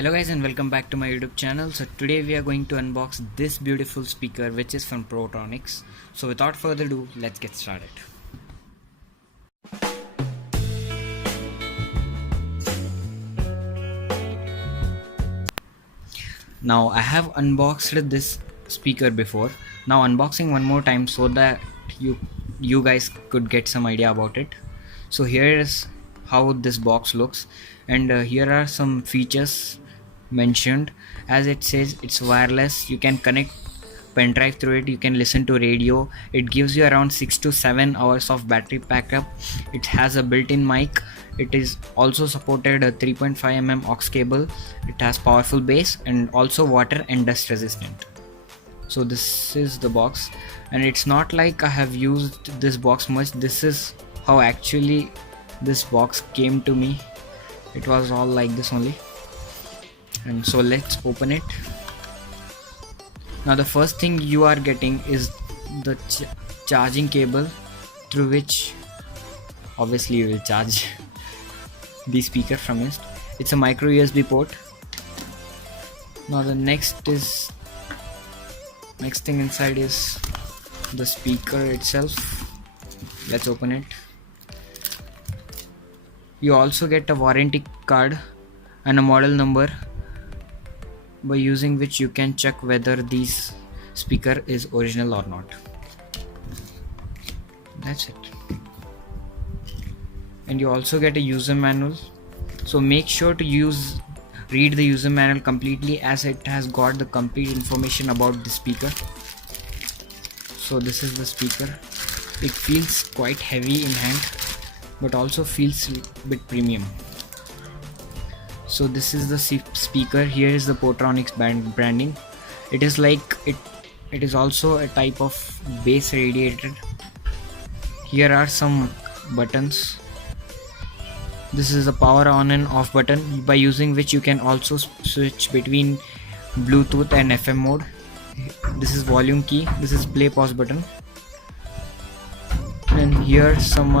Hello guys and welcome back to my YouTube channel. So today we are going to unbox this beautiful speaker which is from PORTRONICS. So without further ado, let's get started. Now I have unboxed this speaker before. Now unboxing one more time so that you guys could get some idea about it. So here is how this box looks, and here are some features mentioned. As it says, it's wireless, you can connect pen drive through it, you can listen to radio, it gives you around 6 to 7 hours of battery backup, it has a built-in mic, it is also supported a 3.5 mm aux cable, it has powerful bass and also water and dust resistant. So this is the box, and it's not like I have used this box much. This is how actually this box came to me. It was all like this only. And so let's open it. Now the first thing you are getting is the charging cable through which obviously you will charge the speaker from it. It's a micro USB port. Now the next thing inside is the speaker itself. Let's open it. You also get a warranty card and a model number, by using which you can check whether this speaker is original or not. That's it. And you also get a user manual, so make sure to read the user manual completely, as it has got the complete information about the speaker. So this is the speaker. It feels quite heavy in hand but also feels a bit premium. So this is the speaker. Here is the PORTRONICS branding. It is like it is also a type of bass radiated. Here are some buttons. This is the power on and off button, by using which you can also switch between Bluetooth and FM mode. This is volume key. This is play pause button. And here are some